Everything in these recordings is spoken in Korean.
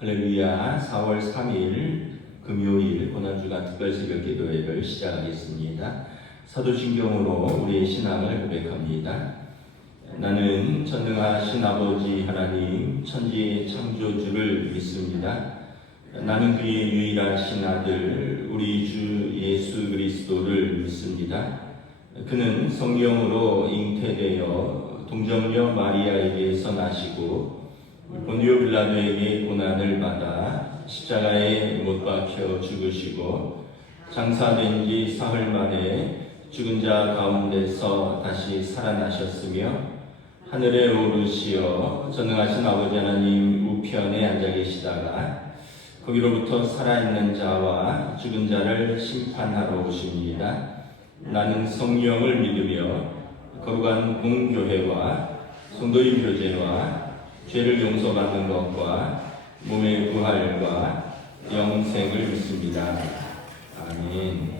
할렐루야. 4월 3일 금요일 고난주간 특별 새벽 기도회를 시작하겠습니다. 사도신경으로 우리의 신앙을 고백합니다. 나는 전능하신 아버지 하나님 천지의 창조주를 믿습니다. 나는 그의 유일하신 아들 우리 주 예수 그리스도를 믿습니다. 그는 성령으로 잉태되어 동정녀 마리아에게서 나시고 본디오 빌라도에게 고난을 받아 십자가에 못 박혀 죽으시고 장사된 지 사흘 만에 죽은 자 가운데서 다시 살아나셨으며 하늘에 오르시어 전능하신 아버지 하나님 우편에 앉아 계시다가 거기로부터 살아있는 자와 죽은 자를 심판하러 오십니다. 나는 성령을 믿으며 거룩한 공교회와 성도의 교제와 죄를 용서받는 것과 몸의 부활과 영생을 믿습니다. 아멘.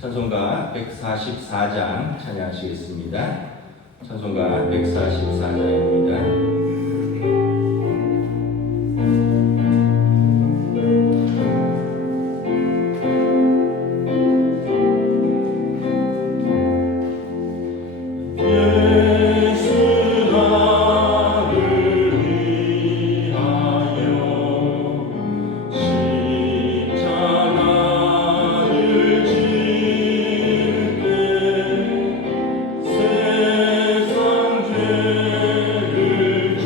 찬송가 144장 찬양하시겠습니다. 찬송가 144장입니다. 세상 죄를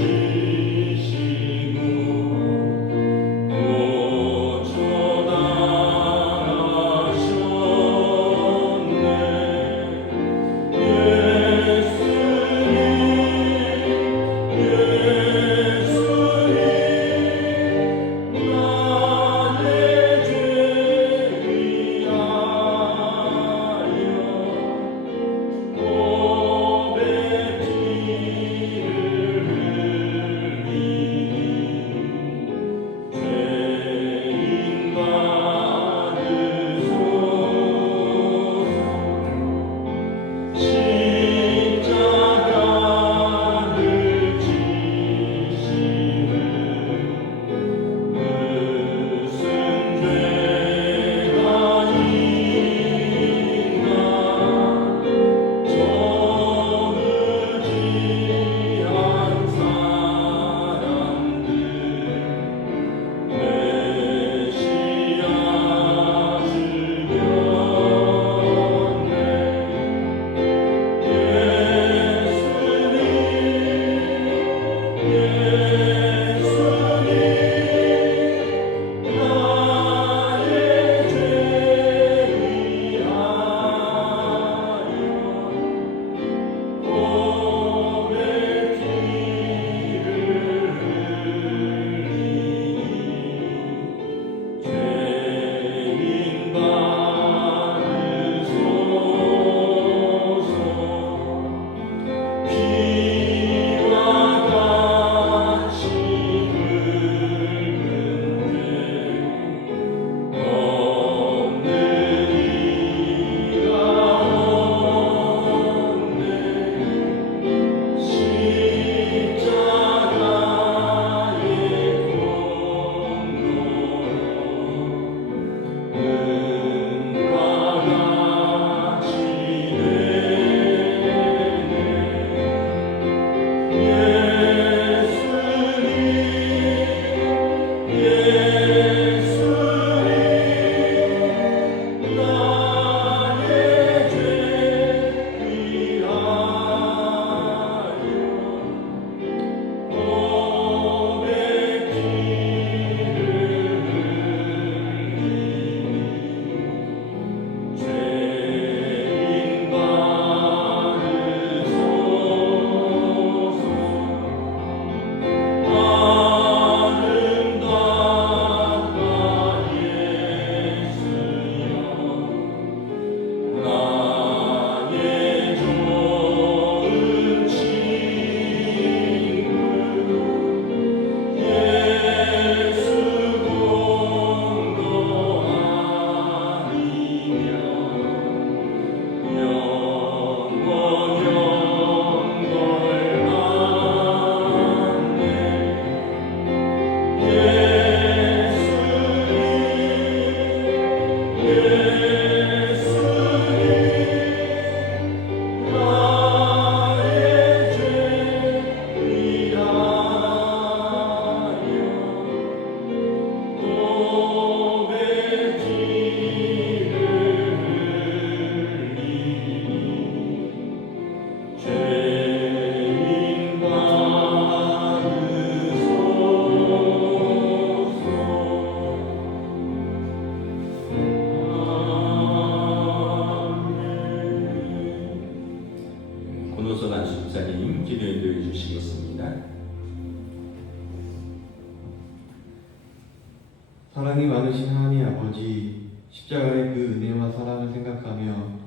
사랑이 많으신 하나님 아버지, 십자가의 그 은혜와 사랑을 생각하며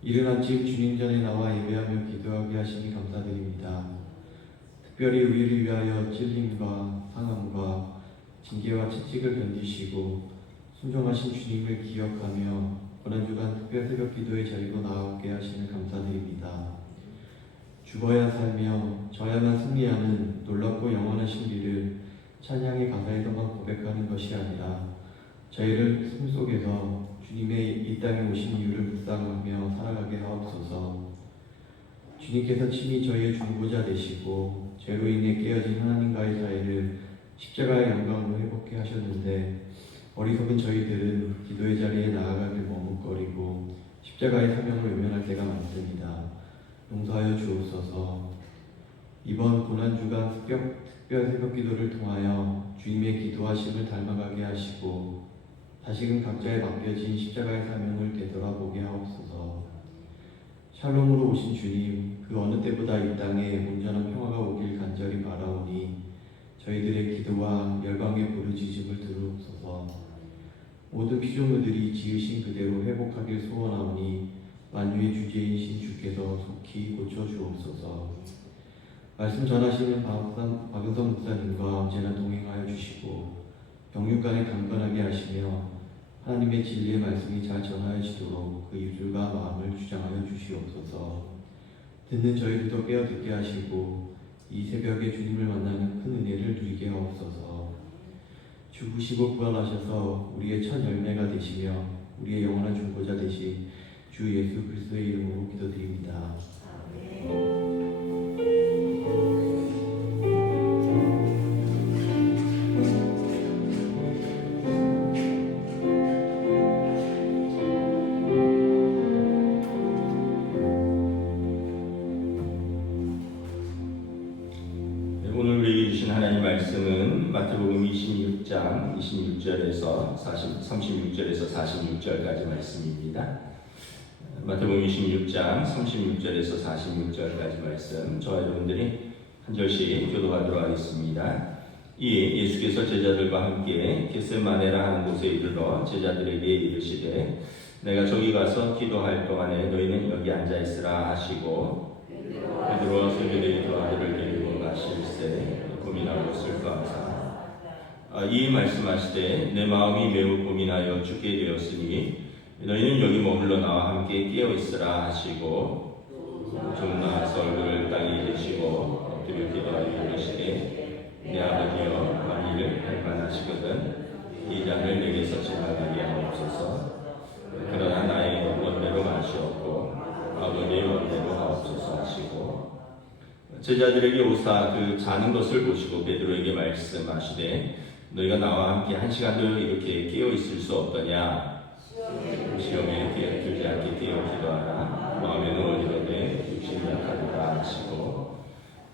이른 아침 주님 전에 나와 예배하며 기도하게 하시니 감사드립니다. 특별히 우리를 위하여 찔림과 상함과 징계와 채찍을 견디시고 순종하신 주님을 기억하며 고난주간 특별 새벽 기도의 자리로 나오게 하시는 감사드립니다. 죽어야 살며 져야만 승리하는 놀랍고 영원한 신비를 찬양의 가사에서만 고백하는 것이 아니라 저희를 삶 속에서 주님의 이 땅에 오신 이유를 묵상하며 살아가게 하옵소서. 주님께서 친히 저희의 중보자 되시고 죄로 인해 깨어진 하나님과의 사이를 십자가의 영광으로 회복해 하셨는데 어리석은 저희들은 기도의 자리에 나아가길 머뭇거리고 십자가의 사명을 외면할 때가 많습니다. 용서하여 주옵소서. 이번 고난주간 특별 새벽 기도를 통하여 주님의 기도하심을 닮아가게 하시고 다시금 각자의 맡겨진 십자가의 사명을 되돌아보게 하옵소서. 샬롬으로 오신 주님, 그 어느 때보다 이 땅에 온전한 평화가 오길 간절히 바라오니 저희들의 기도와 열방의 부르짖음을 들으옵소서. 모든 피조물들이 지으신 그대로 회복하길 소원하오니 만유의 주제이신 주께서 속히 고쳐주옵소서. 말씀 전하시는 박은성 목사님과 언제나 동행하여 주시고 영육간에 강건하게 하시며 하나님의 진리의 말씀이 잘 전하여지도록 그 입술과 마음을 주장하여 주시옵소서. 듣는 저희들도 깨어듣게 하시고 이 새벽에 주님을 만나는 큰 은혜를 누리게 하옵소서. 죽으시고 부활하셔서 우리의 첫 열매가 되시며 우리의 영원한 중보자 되신 주 예수 그리스도의 이름으로 기도드립니다. 오늘 우리에게 주신 하나님 말씀은 마태복음 26장 26절에서 36절에서 46절까지 말씀입니다. 마태복음 26장 36절에서 46절까지 말씀 저와 여러분들이 한 절씩 교도하도록 하겠습니다. 이에 예수께서 제자들과 함께 겟세마네라 하는 곳에 이르러 제자들에게 이르시되 내가 저기 가서 기도할 동안에 너희는 여기 앉아 있으라 하시고 베드로와 세베대의 두 아들을 데리고 가실새 고민하고 슬퍼하사 이 말씀하시되 내 마음이 매우 고민하여 죽게 되었으니 너희는 여기 머물러 나와 함께 깨어 있으라 하시고 좀 나아서 얼굴을 땅에 대시고 엎드려 기도하여 이르시되 내 아버지여 만일 할만하시거든 이 잔을 내게서 지나가게 하옵소서. 그러나 나의 원대로 마시옵고 아버지의 원대로 하옵소서 하시고 제자들에게 오사 그 자는 것을 보시고 베드로에게 말씀하시되 너희가 나와 함께 한 시간도 이렇게 깨어 있을 수 없더냐. 시험에 들지 않게 깨어 기도하라. 마음에는 어리로되 육신이 약하리라 하시고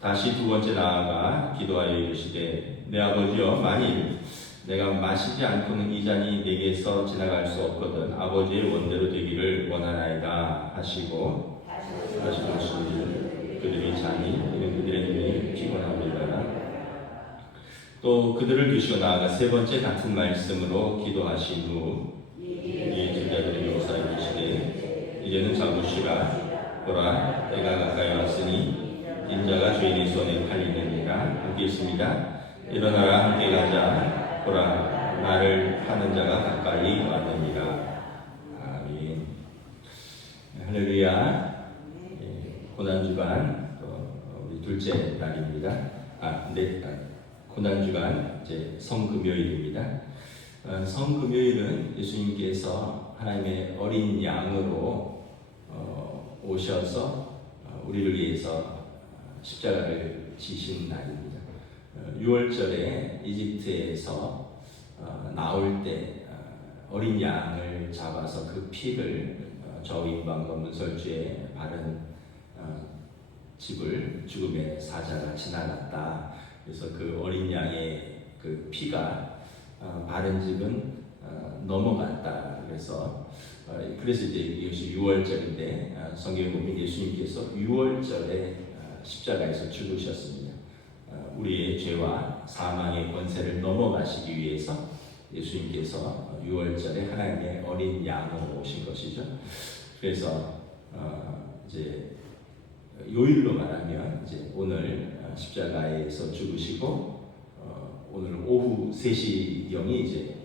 다시 두 번째 나아가 기도하여 이르시되 내 아버지여 만일 내가 마시지 않고는 이 잔이 내게서 지나갈 수 없거든 아버지의 원대로 되기를 원하나이다 하시고 다시 보시니 그들이 자니 이는 그들의 눈이 피곤함이더라. 또 그들을 두시고 나아가 세 번째 같은 말씀으로 기도하신 후 이 제자들에게 오사 이르시되 이제는 잡으시라. 보라 때가 가까이 왔으니 인자가 죄인의 손에 팔리느니라. 함께 있습니다. 일어나라 함께 가자. 보라 나를 파는 자가 가까이 왔느니라. 아멘. 할렐루야. 고난주간 우리 둘째 날입니다. 고난주간 이제 성금요일입니다. 성금요일은 예수님께서 하나님의 어린 양으로 오셔서 우리를 위해서 십자가를 지신 날입니다. 6월절에 이집트에서 나올 때 어린 양을 잡아서 그 피를 저인방과 문설주에 바른 집을 죽음의 사자가 지나갔다. 그래서 그 어린 양의 그 피가 바른 집은 넘어갔다. 그래서 이제 이것이 6월절인데 성경에 보면 예수님께서 6월절에 십자가에서 죽으셨습니다. 우리의 죄와 사망의 권세를 넘어가시기 위해서 예수님께서 6월절에 하나님의 어린 양으로 오신 것이죠. 그래서 이제 요일로 말하면 이제 오늘 십자가에서 죽으시고 오늘 오후 3시경이 이제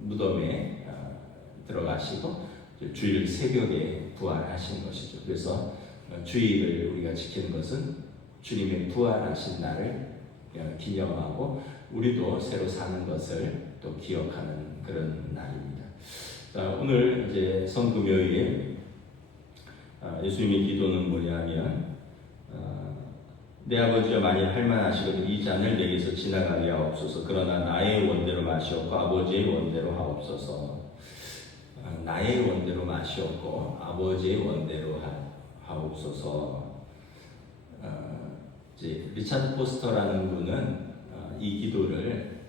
무덤에 들어가시고 주일 새벽에 부활하신 것이죠. 그래서 주일을 우리가 지키는 것은 주님의 부활하신 날을 기념하고 우리도 새로 사는 것을 또 기억하는 그런 날입니다. 오늘 이제 성금요일 예수님의 기도는 뭐냐면 내 아버지여 만일 할만하시거든 이 잔을 내게서 지나가게 하옵소서. 그러나 나의 원대로 마시옵고 아버지의 원대로 하옵소서. 나의 원대로 마시옵고 아버지의 원대로 하옵소서. 이제 리차드 포스터라는 분은 이 기도를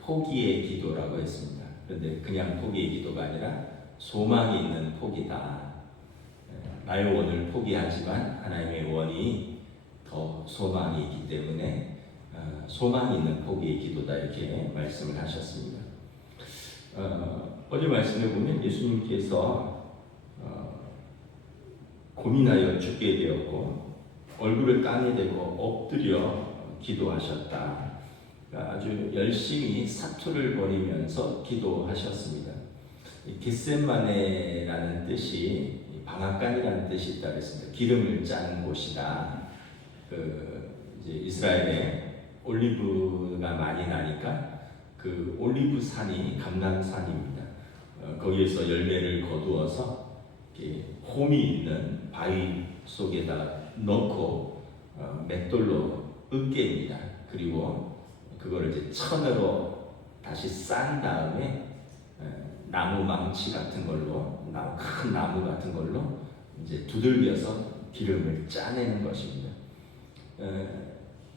포기의 기도라고 했습니다. 그런데 그냥 포기의 기도가 아니라 소망이 있는 포기다. 나의 원을 포기하지만 하나님의 원이 더 소망이 있기 때문에 소망이 있는 포기의 기도다 이렇게 말씀을 하셨습니다. 어제 말씀에 보면 예수님께서 고민하여 죽게 되었고 얼굴을 땅에 대고 엎드려 기도하셨다. 아주 열심히 사투를 벌이면서 기도하셨습니다. 겟셋마네라는 뜻이 방앗간이라는 뜻이 있다고 했습니다. 기름을 짠 곳이다. 이제 이스라엘에 올리브가 많이 나니까 그 올리브 산이 감람산입니다. 거기에서 열매를 거두어서 홈이 있는 바위 속에다 넣고 맷돌로 으깨입니다. 그리고 그거를 이제 천으로 다시 싼 다음에 나무 망치 같은 걸로, 큰 나무 같은 걸로 이제 두들겨서 기름을 짜내는 것입니다.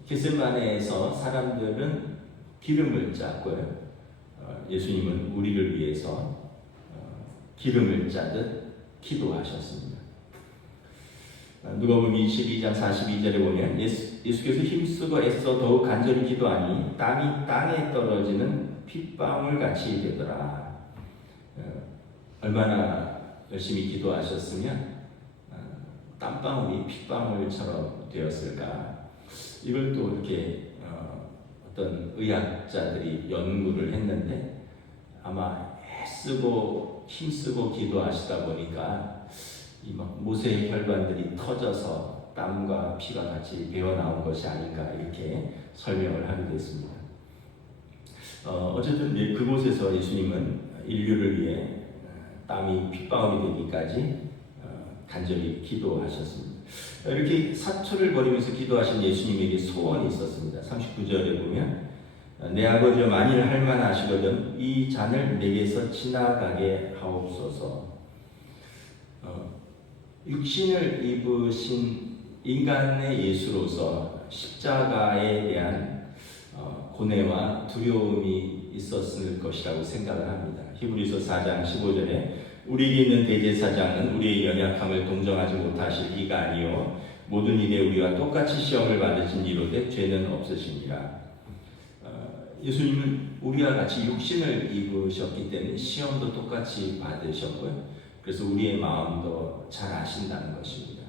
겟셋마네에서 사람들은 기름을 짰고요. 예수님은 우리를 위해서 기름을 짜듯 기도하셨습니다. 누가복음 22장 42절에 보면 예수께서 힘쓰고 애써 더욱 간절히 기도하니 땀이 땅에 떨어지는 핏방울 같이 되더라. 얼마나 열심히 기도하셨으면 땀방울이 핏방울처럼 되었을까? 이걸 또 이렇게 어떤 의학자들이 연구를 했는데 아마 애쓰고 힘쓰고 기도하시다 보니까 이 막 모세의 혈관들이 터져서 땀과 피가 같이 배어 나온 것이 아닌가 이렇게 설명을 하게 됐습니다. 어쨌든 그곳에서 예수님은 인류를 위해 땀이 핏방울이 되기까지 간절히 기도하셨습니다. 이렇게 사투를 벌이면서 기도하신 예수님에게 소원이 있었습니다. 39절에 보면 내 아버지여 만일 할만하시거든 이 잔을 내게서 지나가게 하옵소서. 육신을 입으신 인간의 예수로서 십자가에 대한 고뇌와 두려움이 있었을 것이라고 생각을 합니다. 히브리서 4장 15절에 우리에게 있는 대제사장은 우리의 연약함을 동정하지 못하실 이가 아니요 모든 일에 우리와 똑같이 시험을 받으신 이로되 죄는 없으시니라. 예수님은 우리와 같이 육신을 입으셨기 때문에 시험도 똑같이 받으셨고요. 그래서 우리의 마음도 잘 아신다는 것입니다.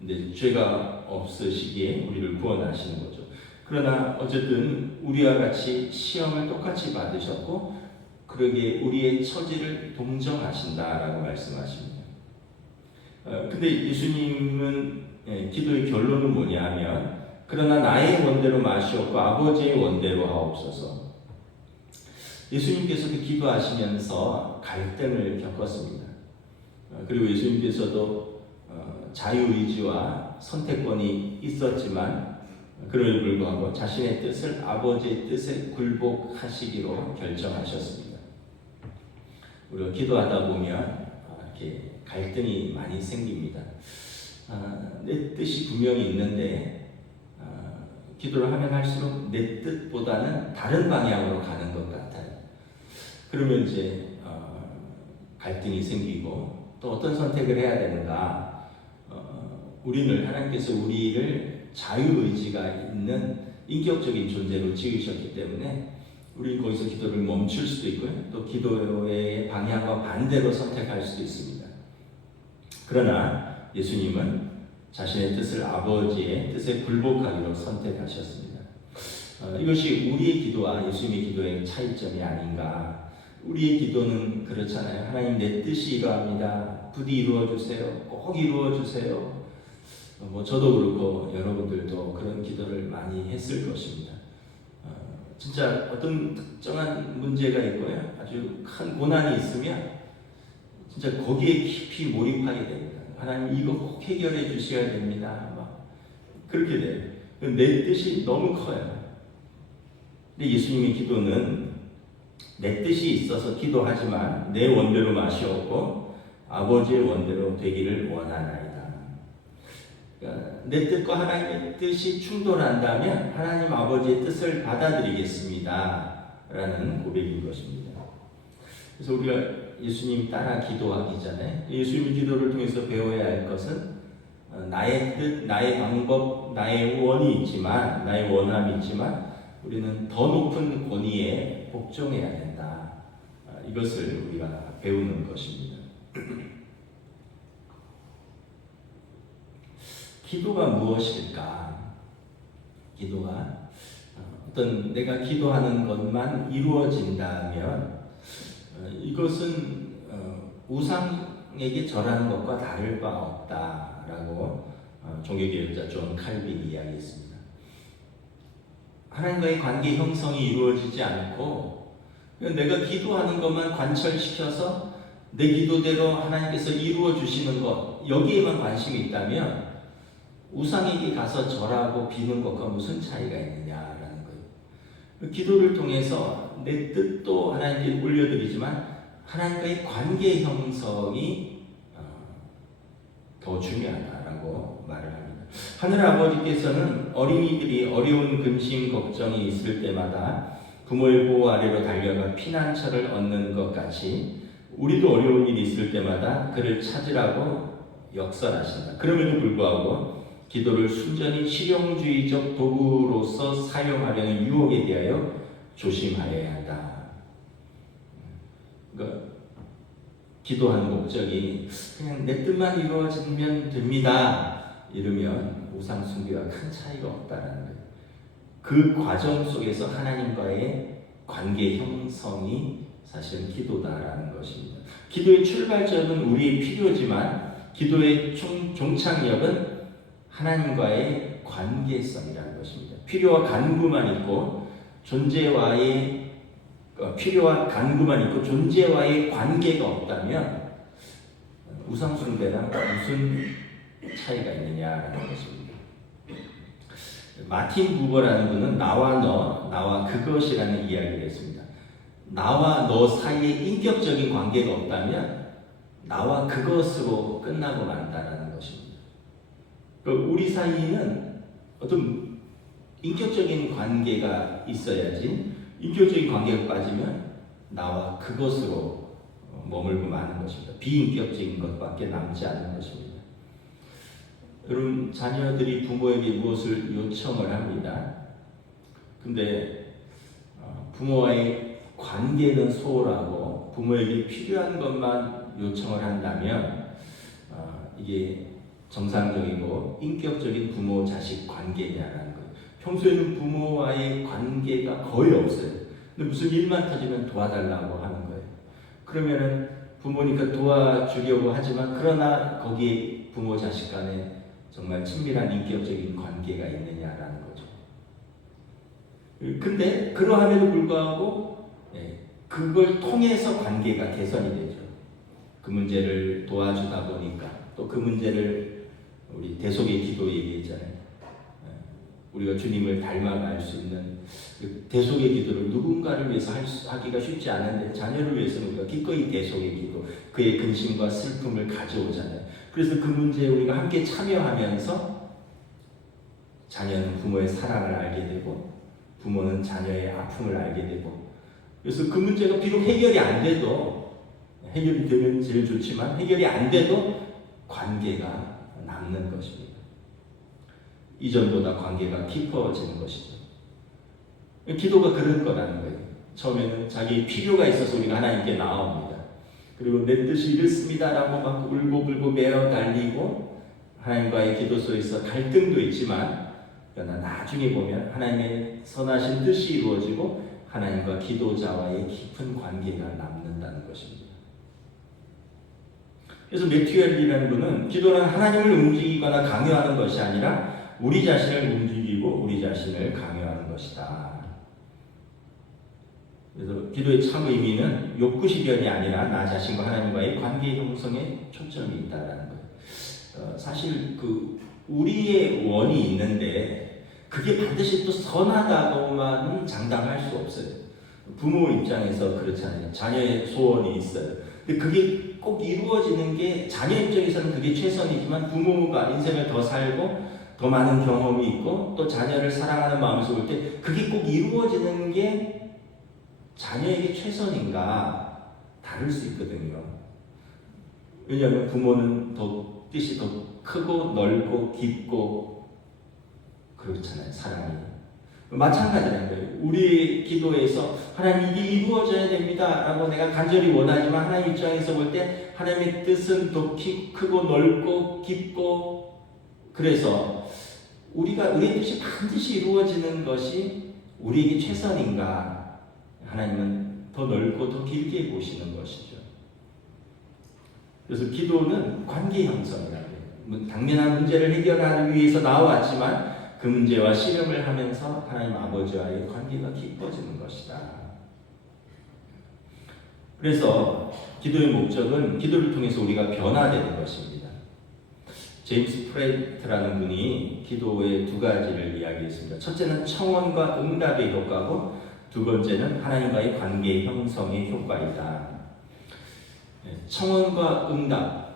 근데 죄가 없으시기에 우리를 구원하시는 거죠. 그러나 어쨌든 우리와 같이 시험을 똑같이 받으셨고 그러기에 우리의 처지를 동정하신다라고 말씀하십니다. 근데 예수님은 기도의 결론은 뭐냐면 그러나 나의 원대로 마시옵고 아버지의 원대로 하옵소서. 예수님께서도 기도하시면서 갈등을 겪었습니다. 그리고 예수님께서도 자유의지와 선택권이 있었지만 그럼에도 불구하고 자신의 뜻을 아버지의 뜻에 굴복하시기로 결정하셨습니다. 우리가 기도하다 보면 이렇게 갈등이 많이 생깁니다. 내 뜻이 분명히 있는데 기도를 하면 할수록 내 뜻보다는 다른 방향으로 가는 것 같아요. 그러면 이제 갈등이 생기고 또 어떤 선택을 해야 되는가? 우리는 하나님께서 우리를 자유의지가 있는 인격적인 존재로 지으셨기 때문에 우리 거기서 기도를 멈출 수도 있고요. 또 기도의 방향과 반대로 선택할 수도 있습니다. 그러나 예수님은 자신의 뜻을 아버지의 뜻에 굴복하기로 선택하셨습니다. 이것이 우리의 기도와 예수님의 기도의 차이점이 아닌가. 우리의 기도는 그렇잖아요. 하나님 내 뜻이 이러합니다. 부디 이루어주세요. 꼭 이루어주세요. 저도 그렇고 여러분들도 그런 기도를 많이 했을 것입니다. 진짜 어떤 특정한 문제가 있고요. 아주 큰 고난이 있으면 진짜 거기에 깊이 몰입하게 됩니다. 하나님 이거 꼭 해결해 주셔야 됩니다. 막 그렇게 돼요. 내 뜻이 너무 커요. 근데 예수님의 기도는 내 뜻이 있어서 기도하지만 내 원대로 맛이 없고 아버지의 원대로 되기를 원하나이다. 그러니까 내 뜻과 하나님의 뜻이 충돌한다면 하나님 아버지의 뜻을 받아들이겠습니다. 라는 고백인 것입니다. 그래서 우리가 예수님 따라 기도하기 전에 예수님의 기도를 통해서 배워야 할 것은 나의 뜻, 나의 방법, 나의 원이 있지만 나의 원함이 있지만 우리는 더 높은 권위에 복종해야 된다. 이것을 우리가 배우는 것입니다. 기도가 무엇일까? 기도가 어떤 내가 기도하는 것만 이루어진다면 이것은 우상에게 절하는 것과 다를 바 없다라고 종교개혁자 존 칼빈이 이야기했습니다. 하나님과의 관계 형성이 이루어지지 않고 내가 기도하는 것만 관철시켜서 내 기도대로 하나님께서 이루어 주시는 것 여기에만 관심이 있다면 우상에게 가서 절하고 비는 것과 무슨 차이가 있느냐라는 거예요. 기도를 통해서 내 뜻도 하나님께 올려드리지만 하나님과의 관계 형성이 더 중요하다라고 말을 합니다. 하늘 아버지께서는 어린이들이 어려운 근심 걱정이 있을 때마다 부모의 보호 아래로 달려가 피난처를 얻는 것 같이 우리도 어려운 일이 있을 때마다 그를 찾으라고 역설하신다. 그럼에도 불구하고 기도를 순전히 실용주의적 도구로서 사용하려는 유혹에 대하여 조심하여야 한다. 그러니까 기도하는 목적이 그냥 내 뜻만 이루어지면 됩니다. 이러면 우상 숭배와 큰 차이가 없다는 거예요. 그 과정 속에서 하나님과의 관계 형성이 사실은 기도다라는 것입니다. 기도의 출발점은 우리의 필요지만 기도의 종착역은 하나님과의 관계성이라는 것입니다. 필요와 간구만 있고 필요와 간구만 있고 존재와의 관계가 없다면 우상 숭배랑 무슨 차이가 있느냐라는 것입니다. 마틴 부버라는 분은 나와 그것이라는 이야기를 했습니다. 나와 너 사이에 인격적인 관계가 없다면 나와 그것으로 끝나고 만다라는 것입니다. 우리 사이에는 어떤 인격적인 관계가 있어야지 인격적인 관계가 빠지면 나와 그것으로 머물고 마는 것입니다. 비인격적인 것밖에 남지 않는 것입니다. 여러분 자녀들이 부모에게 무엇을 요청을 합니다. 근데 부모와의 관계는 소홀하고 부모에게 필요한 것만 요청을 한다면 이게 정상적이고 인격적인 부모-자식 관계냐라는 거예요. 평소에는 부모와의 관계가 거의 없어요. 근데 무슨 일만 터지면 도와달라고 하는 거예요. 그러면은 부모니까 도와주려고 하지만 그러나 거기에 부모-자식 간에 정말 친밀한 인격적인 관계가 있느냐라는 거죠. 근데 그러함에도 불구하고 그걸 통해서 관계가 개선이 되죠. 그 문제를 도와주다 보니까 또 그 문제를 우리 대속의 기도 얘기했잖아요. 우리가 주님을 닮아갈 수 있는 대속의 기도를 누군가를 위해서 하기가 쉽지 않은데 자녀를 위해서는 우리가 기꺼이 대속의 기도, 그의 근심과 슬픔을 가져오잖아요. 그래서 그 문제에 우리가 함께 참여하면서 자녀는 부모의 사랑을 알게 되고 부모는 자녀의 아픔을 알게 되고 그래서 그 문제가 비록 해결이 안 돼도 해결이 되면 제일 좋지만 해결이 안 돼도 관계가 남는 것입니다. 이전보다 관계가 깊어지는 것이죠. 기도가 그런 거라는 거예요. 처음에는 자기 필요가 있어서 우리가 하나님께 나옵니다. 그리고 내 뜻이 이렇습니다라고 막 울고불고 매어 달리고 하나님과의 기도 속에서 갈등도 있지만, 그러나 나중에 보면 하나님의 선하신 뜻이 이루어지고 하나님과 기도자와의 깊은 관계가 남는다는 것입니다. 그래서 매튜엘이라는 분은 기도는 하나님을 움직이거나 강요하는 것이 아니라 우리 자신을 움직이고 우리 자신을 강요하는 것이다. 그래서 기도의 참 의미는 욕구 실현이 아니라 나 자신과 하나님과의 관계 형성에 초점이 있다라는 거예요. 사실 우리의 원이 있는데 그게 반드시 또 선하다고만 장담할 수 없어요. 부모 입장에서 그렇잖아요. 자녀의 소원이 있어요. 근데 그게 꼭 이루어지는 게 자녀 입장에서는 그게 최선이지만 부모가 인생을 더 살고 더 많은 경험이 있고 또 자녀를 사랑하는 마음에서 볼 때 그게 꼭 이루어지는 게 자녀에게 최선인가 다를 수 있거든요. 왜냐하면 부모는 뜻이 더 크고 넓고 깊고 그렇잖아요. 사랑이. 마찬가지라는 거예요. 우리 기도에서 하나님 이게 이루어져야 됩니다 라고 내가 간절히 원하지만 하나님 입장에서 볼 때 하나님의 뜻은 더 크고 넓고 깊고, 그래서 우리의 뜻이 반드시 이루어지는 것이 우리에게 최선인가, 하나님은 더 넓고 더 길게 보시는 것이죠. 그래서 기도는 관계 형성이라고 해요. 당면한 문제를 해결하기 위해서 나왔지만 그 문제와 씨름을 하면서 하나님 아버지와의 관계가 깊어지는 것이다. 그래서 기도의 목적은 기도를 통해서 우리가 변화되는 것입니다. 제임스 프레트라는 분이 기도의 두 가지를 이야기했습니다. 첫째는 청원과 응답의 효과고 두 번째는 하나님과의 관계 형성의 효과이다. 청원과 응답,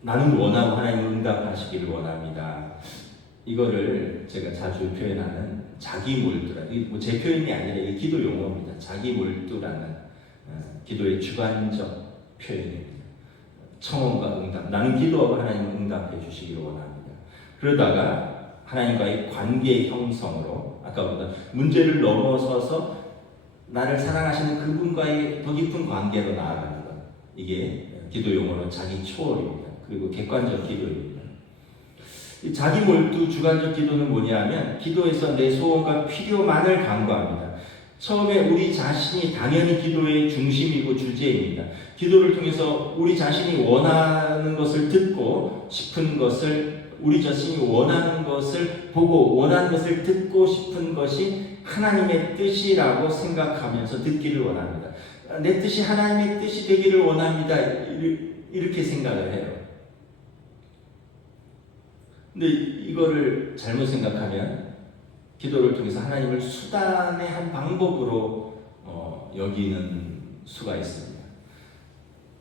나는 원하고 하나님은 응답하시기를 원합니다. 이거를 제가 자주 표현하는 자기 몰두라, 제 표현이 아니라 이게 기도 용어입니다. 자기 몰두라는 기도의 주관적 표현입니다. 청원과 응답, 나는 기도하고 하나님은 응답해 주시기를 원합니다. 그러다가 하나님과의 관계 형성으로 아까보다 문제를 넘어서서 나를 사랑하시는 그분과의 더 깊은 관계로 나아가는 것, 이게 기도 용어로 자기 초월입니다. 그리고 객관적 기도입니다. 자기 몰두 주관적 기도는 뭐냐면 기도에서 내 소원과 필요만을 간구합니다. 처음에 우리 자신이 당연히 기도의 중심이고 주제입니다. 기도를 통해서 우리 자신이 원하는 것을 듣고 싶은 것을, 우리 자신이 원하는 것을 보고 원하는 것을 듣고 싶은 것이 하나님의 뜻이라고 생각하면서 듣기를 원합니다. 내 뜻이 하나님의 뜻이 되기를 원합니다. 이렇게 생각을 해요. 근데 이거를 잘못 생각하면 기도를 통해서 하나님을 수단의 한 방법으로 여기는 수가 있습니다.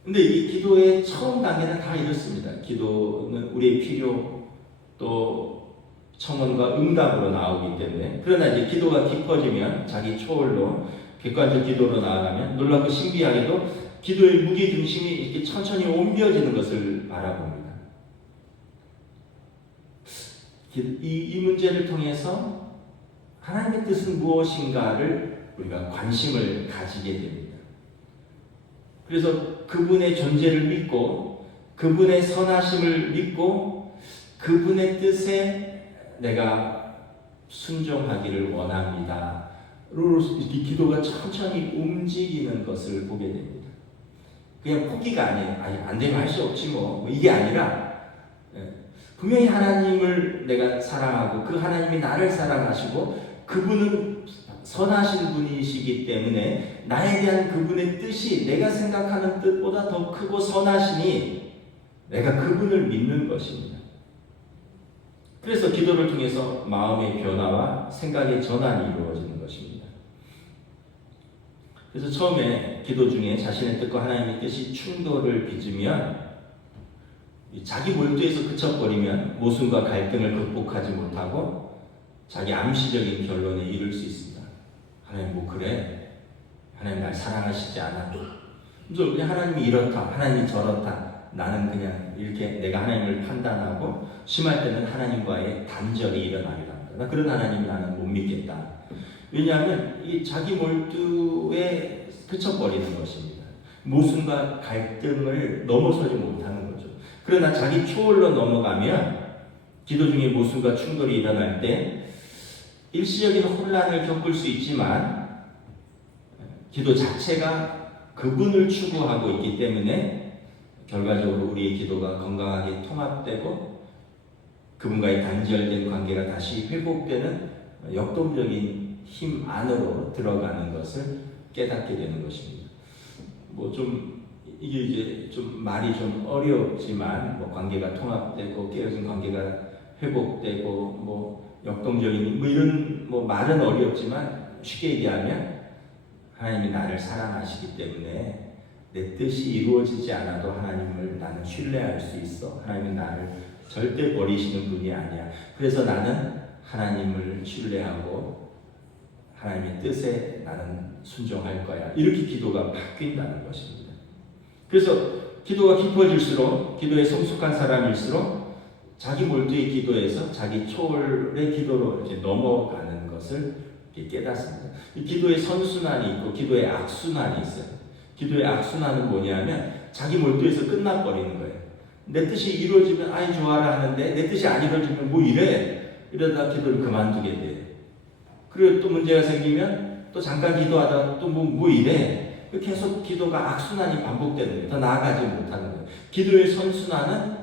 근데 이 기도의 처음 단계는 다 이렇습니다. 기도는 우리의 필요 또 청원과 응답으로 나오기 때문에, 그러나 이제 기도가 깊어지면 자기 초월로 객관적 기도로 나아가면 놀랍고 신비하게도 기도의 무게중심이 이렇게 천천히 옮겨지는 것을 바라봅니다. 이 문제를 통해서 하나님의 뜻은 무엇인가를 우리가 관심을 가지게 됩니다. 그래서 그분의 존재를 믿고 그분의 선하심을 믿고 그분의 뜻에 내가 순종하기를 원합니다. 이 기도가 천천히 움직이는 것을 보게 됩니다. 그냥 포기가 아니에요. 아니, 안 되면 할 수 없지 뭐 이게 아니라 분명히 하나님을 내가 사랑하고 그 하나님이 나를 사랑하시고 그분은 선하신 분이시기 때문에 나에 대한 그분의 뜻이 내가 생각하는 뜻보다 더 크고 선하시니 내가 그분을 믿는 것입니다. 그래서 기도를 통해서 마음의 변화와 생각의 전환이 이루어지는 것입니다. 그래서 처음에 기도 중에 자신의 뜻과 하나님의 뜻이 충돌을 빚으면 자기 몰두에서 그쳐버리면 모순과 갈등을 극복하지 못하고 자기 암시적인 결론에 이를 수 있습니다. 하나님 뭐 그래? 하나님 날 사랑하시지 않아? 그래서 그냥 하나님이 이렇다, 하나님이 저렇다, 나는 그냥 이렇게 내가 하나님을 판단하고 심할 때는 하나님과의 단절이 일어나기도 합니다. 나 그런 하나님 나는 못 믿겠다. 왜냐하면 이 자기 몰두에 그쳐버리는 것입니다. 모순과 갈등을 넘어서지 못하는 거죠. 그러나 자기 초월로 넘어가면 기도 중에 모순과 충돌이 일어날 때 일시적인 혼란을 겪을 수 있지만 기도 자체가 그분을 추구하고 있기 때문에 결과적으로 우리의 기도가 건강하게 통합되고 그분과의 단절된 관계가 다시 회복되는 역동적인 힘 안으로 들어가는 것을 깨닫게 되는 것입니다. 뭐 좀 이게 이제 좀 말이 좀 어렵지만 뭐 관계가 통합되고 깨어진 관계가 회복되고 뭐 역동적인 뭐 이런 뭐 말은 어렵지만 쉽게 얘기하면 하나님이 나를 사랑하시기 때문에 내 뜻이 이루어지지 않아도 하나님을 나는 신뢰할 수 있어. 하나님은 나를 절대 버리시는 분이 아니야. 그래서 나는 하나님을 신뢰하고 하나님의 뜻에 나는 순종할 거야. 이렇게 기도가 바뀐다는 것입니다. 그래서 기도가 깊어질수록 기도에 성숙한 사람일수록 자기 몰두의 기도에서 자기 초월의 기도로 이제 넘어가는 것을 깨닫습니다. 기도의 선순환이 있고 기도의 악순환이 있어요. 기도의 악순환은 뭐냐면 자기 몰두에서 끝나버리는 거예요. 내 뜻이 이루어지면 아이 좋아라 하는데 내 뜻이 안 이루어지면 뭐 이러다 기도를 그만두게 돼요. 그리고 또 문제가 생기면 또 잠깐 기도하다가 또 뭐 이래. 계속 기도가 악순환이 반복되는 거예요. 더 나아가지 못하는 거예요. 기도의 선순환은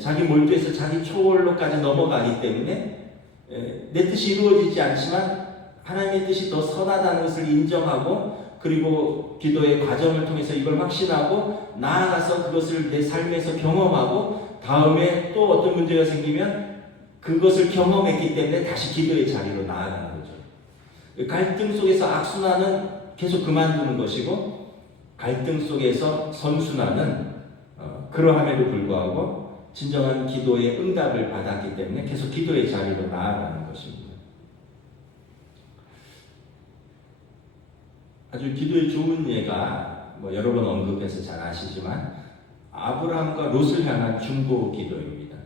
자기 몰두에서 자기 초월로까지 넘어가기 때문에 내 뜻이 이루어지지 않지만 하나님의 뜻이 더 선하다는 것을 인정하고 그리고 기도의 과정을 통해서 이걸 확신하고 나아가서 그것을 내 삶에서 경험하고 다음에 또 어떤 문제가 생기면 그것을 경험했기 때문에 다시 기도의 자리로 나아가는 거죠. 갈등 속에서 악순환은 계속 그만두는 것이고 갈등 속에서 선순환은 그러함에도 불구하고 진정한 기도의 응답을 받았기 때문에 계속 기도의 자리로 나아가는 것입니다. 아주 기도의 좋은 예가 뭐 여러 번 언급해서 잘 아시지만 아브라함과 롯을 향한 중보 기도입니다.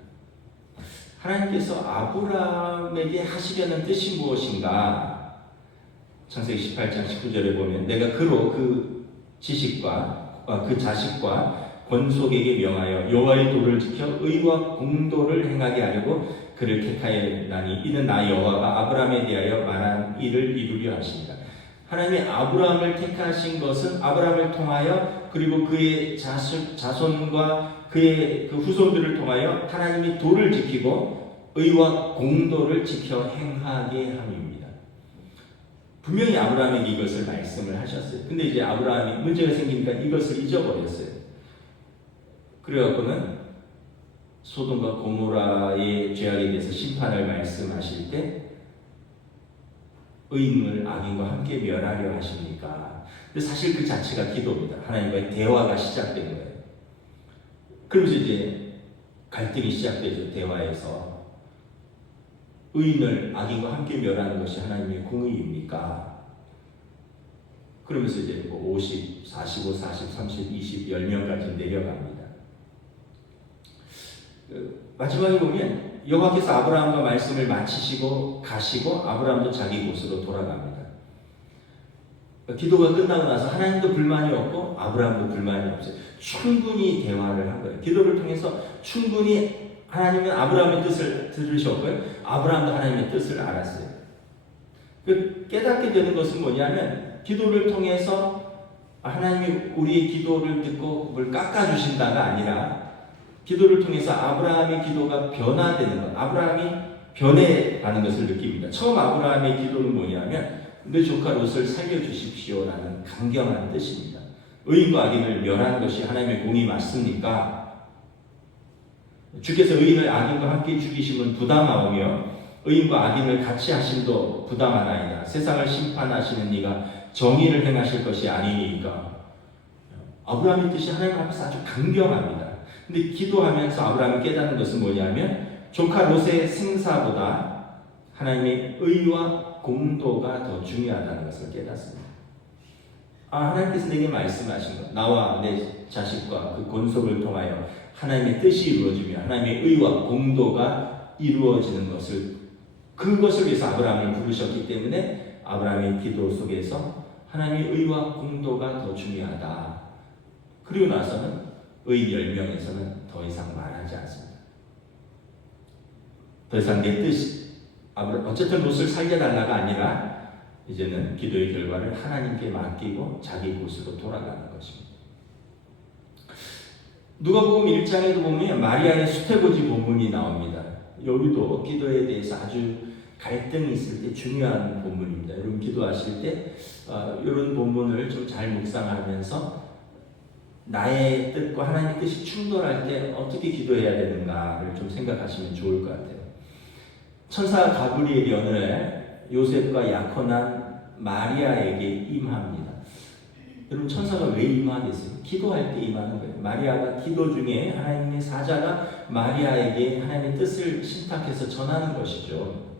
하나님께서 아브라함에게 하시려는 뜻이 무엇인가? 창세기 18장 19절에 보면 내가 그로 그 지식과 그 자식과 권속에게 명하여 여호와의 도를 지켜 의와 공도를 행하게 하려고 그를 택하였나니 이는 나 여호와가 아브라함에 대하여 말한 일을 이루려 하십니다. 하나님이 아브라함을 택하신 것은 아브라함을 통하여 그리고 그의 자손과 그의 그 후손들을 통하여 하나님이 도를 지키고 의와 공도를 지켜 행하게 함입니다. 분명히 아브라함에게 이것을 말씀을 하셨어요. 근데 이제 아브라함이 문제가 생기니까 이것을 잊어버렸어요. 그래갖고는 소돔과 고모라의 죄악에 대해서 심판을 말씀하실 때 의인을 악인과 함께 멸하려 하십니까? 근데 사실 그 자체가 기도입니다. 하나님과의 대화가 시작된 거예요. 그러면서 이제 갈등이 시작되죠. 대화에서 의인을 악인과 함께 멸하는 것이 하나님의 공의입니까? 그러면서 이제 50, 45, 40, 30, 20, 10명까지 내려갑니다. 마지막에 보면 여호와께서 아브라함과 말씀을 마치시고 가시고 아브라함도 자기 곳으로 돌아갑니다. 기도가 끝나고 나서 하나님도 불만이 없고 아브라함도 불만이 없어요. 충분히 대화를 한 거예요. 기도를 통해서 충분히 하나님은 아브라함의 뜻을 들으셨고요. 아브라함도 하나님의 뜻을 알았어요. 깨닫게 되는 것은 뭐냐면 기도를 통해서 하나님이 우리의 기도를 듣고 뭘 깎아주신다가 아니라 기도를 통해서 아브라함의 기도가 변화되는 것, 아브라함이 변해가는 것을 느낍니다. 처음 아브라함의 기도는 뭐냐면 내 조카 롯을 살려주십시오라는 강경한 뜻입니다. 의인과 악인을 멸하는 것이 하나님의 공의 맞습니까? 주께서 의인을 악인과 함께 죽이심은 부당하오며 의인과 악인을 같이 하심도 부당하나이다. 세상을 심판하시는 이가 정의를 행하실 것이 아니니까. 아브라함의 뜻이 하나님 앞에서 아주 강경합니다. 근데 기도하면서 아브라함이 깨닫는 것은 뭐냐면 조카 롯의 생사보다 하나님의 의와 공도가 더 중요하다는 것을 깨닫습니다. 하나님께서 내게 말씀하신 것, 나와 내 자식과 그 권속을 통하여 하나님의 뜻이 이루어지며 하나님의 의와 공도가 이루어지는 것을 그것을 위해서 아브라함을 부르셨기 때문에 아브라함의 기도 속에서 하나님의 의와 공도가 더 중요하다. 그리고 나서는 의 10명에서는 더 이상 말하지 않습니다. 더 이상 내 뜻이 어쨌든 롯을 살려달라가 아니라 이제는 기도의 결과를 하나님께 맡기고 자기 곳으로 돌아가는 것입니다. 누가복음 1장에도 보면 마리아의 수태고지 본문이 나옵니다. 여기도 기도에 대해서 아주 갈등이 있을 때 중요한 본문입니다. 여러분 기도하실 때 이런 본문을 좀 잘 묵상하면서 나의 뜻과 하나님의 뜻이 충돌할 때 어떻게 기도해야 되는가를 좀 생각하시면 좋을 것 같아요. 천사 가브리엘이 어느 날 요셉과 약혼한 마리아에게 임합니다. 여러분 천사가 왜 임하겠어요? 기도할 때 임하는 거예요. 마리아가 기도 중에 하나님의 사자가 마리아에게 하나님의 뜻을 신탁해서 전하는 것이죠.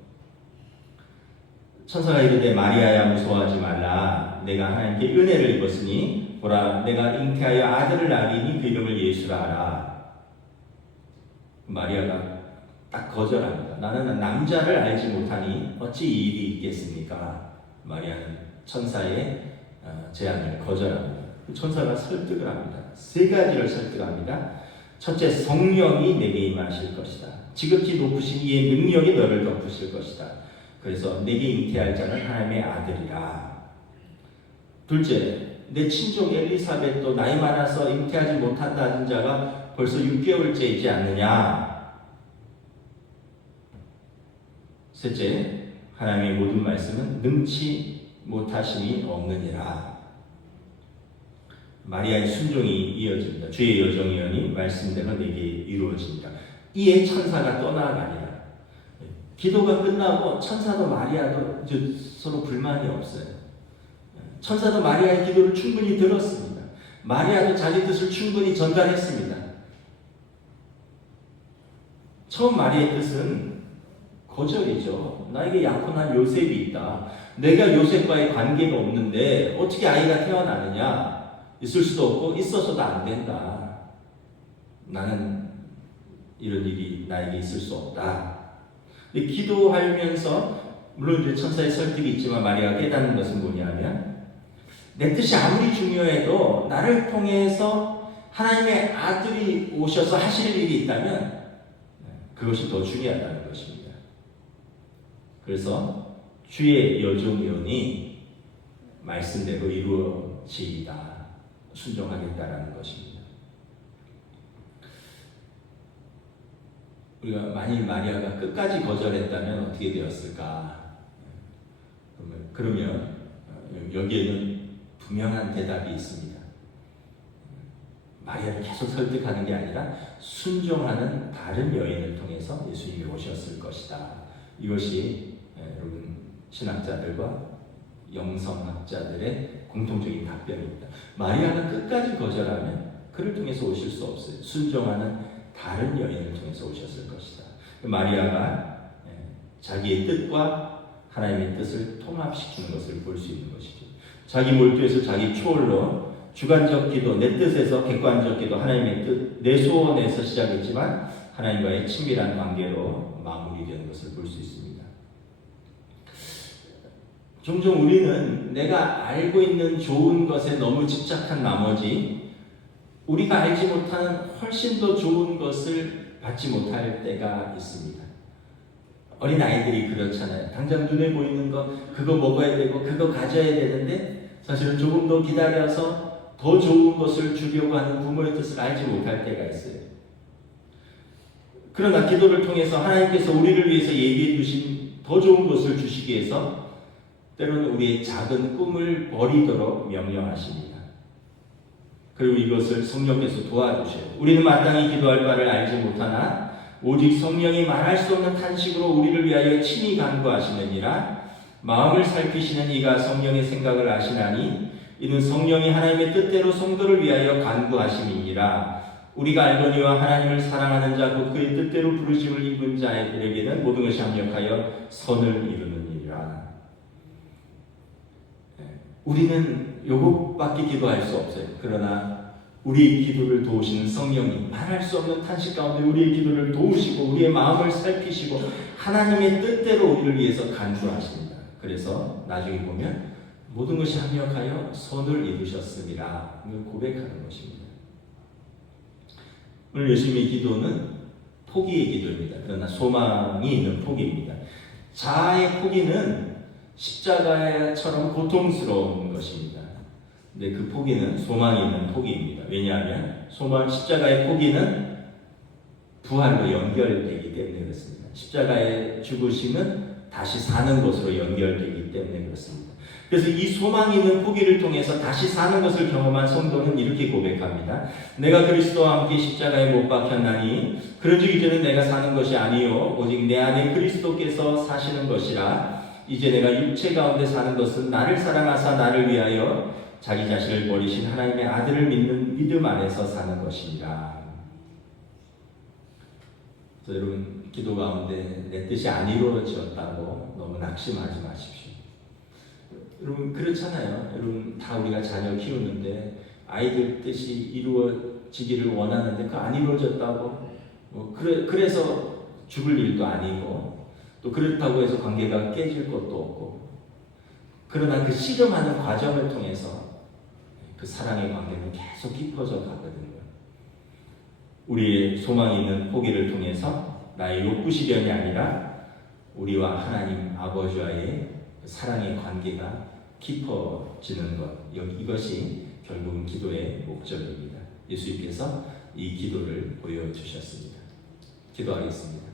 천사가 이르되 마리아야 무서워하지 말라. 내가 하나님께 은혜를 입었으니 보라 내가 잉태하여 아들을 낳으리니 그 이름을 예수라 하라. 마리아가 딱 거절합니다. 나는 남자를 알지 못하니 어찌 이 일이 있겠습니까? 마리아는 천사의 제안을 거절합니다. 천사가 설득을 합니다. 세 가지를 설득합니다. 첫째, 성령이 내게 임하실 것이다. 지극히 높으신 이의 능력이 너를 덮으실 것이다. 그래서 내게 잉태할 자는 하나님의 아들이라. 둘째, 내 친족 엘리사벳도 나이 많아서 잉태하지 못한다는 자가 벌써 6개월째이지 않느냐. 셋째, 하나님의 모든 말씀은 능치 못하심이 없느니라. 마리아의 순종이 이어집니다. 주의 여정이여니 말씀대로 내게 이루어집니다. 이에 천사가 떠나가니라. 기도가 끝나고 천사도 마리아도 이제 서로 불만이 없어요. 천사도 마리아의 기도를 충분히 들었습니다. 마리아도 자기 뜻을 충분히 전달했습니다. 처음 마리아의 뜻은 거절이죠. 나에게 약혼한 요셉이 있다. 내가 요셉과의 관계가 없는데 어떻게 아이가 태어나느냐? 있을 수도 없고 있어서도 안 된다. 나는 이런 일이 나에게 있을 수 없다. 기도하면서 물론 이제 천사의 설득이 있지만 마리아가 깨닫는 것은 뭐냐면 내 뜻이 아무리 중요해도 나를 통해서 하나님의 아들이 오셔서 하실 일이 있다면 그것이 더 중요하다는 것입니다. 그래서 주의 여종이오니 말씀대로 이루어지이다. 순종하겠다라는 것입니다. 우리가 만일 마리아가 끝까지 거절했다면 어떻게 되었을까? 그러면 여기에는 분명한 대답이 있습니다. 마리아를 계속 설득하는 게 아니라 순종하는 다른 여인을 통해서 예수님이 오셨을 것이다. 이것이 여러분 신학자들과 영성학자들의 공통적인 답변입니다. 마리아가 끝까지 거절하면 그를 통해서 오실 수 없어요. 순종하는 다른 여인을 통해서 오셨을 것이다. 마리아가 자기의 뜻과 하나님의 뜻을 통합시키는 것을 볼 수 있는 것이죠. 자기 몰두에서 자기 초월로 주관적 기도, 내 뜻에서 객관적 기도, 하나님의 뜻, 내 소원에서 시작했지만 하나님과의 친밀한 관계로 마무리되는 것을 볼 수 있습니다. 종종 우리는 내가 알고 있는 좋은 것에 너무 집착한 나머지 우리가 알지 못하는 훨씬 더 좋은 것을 받지 못할 때가 있습니다. 어린 아이들이 그렇잖아요. 당장 눈에 보이는 거 그거 먹어야 되고 그거 가져야 되는데 사실은 조금 더 기다려서 더 좋은 것을 주려고 하는 부모의 뜻을 알지 못할 때가 있어요. 그러나 기도를 통해서 하나님께서 우리를 위해서 예비해 두신 더 좋은 것을 주시기 위해서 때로는 우리의 작은 꿈을 버리도록 명령하십니다. 그리고 이것을 성령께서 도와주셔요. 우리는 마땅히 기도할 바를 알지 못하나 오직 성령이 말할 수 없는 탄식으로 우리를 위하여 친히 간구하시느니라. 마음을 살피시는 이가 성령의 생각을 아시나니 이는 성령이 하나님의 뜻대로 성도를 위하여 간구하심이니라. 우리가 알거니와 하나님을 사랑하는 자 곧 그의 뜻대로 부르심을 입은 자들에게는 모든 것이 합력하여 선을 이루느니라. 우리는 요것밖에 기도할 수 없어요. 그러나 우리의 기도를 도우시는 성령이 말할 수 없는 탄식 가운데 우리의 기도를 도우시고 우리의 마음을 살피시고 하나님의 뜻대로 우리를 위해서 간구하십니다. 그래서 나중에 보면 모든 것이 합력하여 선을 이루셨으리라 고백하는 것입니다. 오늘 예수님의 기도는 포기의 기도입니다. 그러나 소망이 있는 포기입니다. 자아의 포기는 십자가처럼 고통스러운 것입니다. 근데 그 포기는 소망이 있는 포기입니다. 왜냐하면 십자가의 포기는 부활로 연결되기 때문에 그렇습니다. 십자가의 죽으심은 다시 사는 것으로 연결되기 때문에 그렇습니다. 그래서 이 소망 있는 포기를 통해서 다시 사는 것을 경험한 성도는 이렇게 고백합니다. 내가 그리스도와 함께 십자가에 못 박혔나니 그런즉 이제는 내가 사는 것이 아니요 오직 내 안에 그리스도께서 사시는 것이라. 이제 내가 육체 가운데 사는 것은 나를 사랑하사 나를 위하여 자기 자신을 버리신 하나님의 아들을 믿는 믿음 안에서 사는 것이니라. 여러분, 기도 가운데 내 뜻이 안 이루어졌다고 너무 낙심하지 마십시오. 여러분, 그렇잖아요. 여러분, 다 우리가 자녀 키우는데 아이들 뜻이 이루어지기를 원하는데 그 안 이루어졌다고 그래서 죽을 일도 아니고 또 그렇다고 해서 관계가 깨질 것도 없고, 그러나 그 씨름하는 과정을 통해서 그 사랑의 관계는 계속 깊어져 가거든요. 우리의 소망이 있는 포기를 통해서 나의 욕구 실현이 아니라 우리와 하나님 아버지와의 사랑의 관계가 깊어지는 것, 이것이 결국은 기도의 목적입니다. 예수님께서 이 기도를 보여주셨습니다. 기도하겠습니다.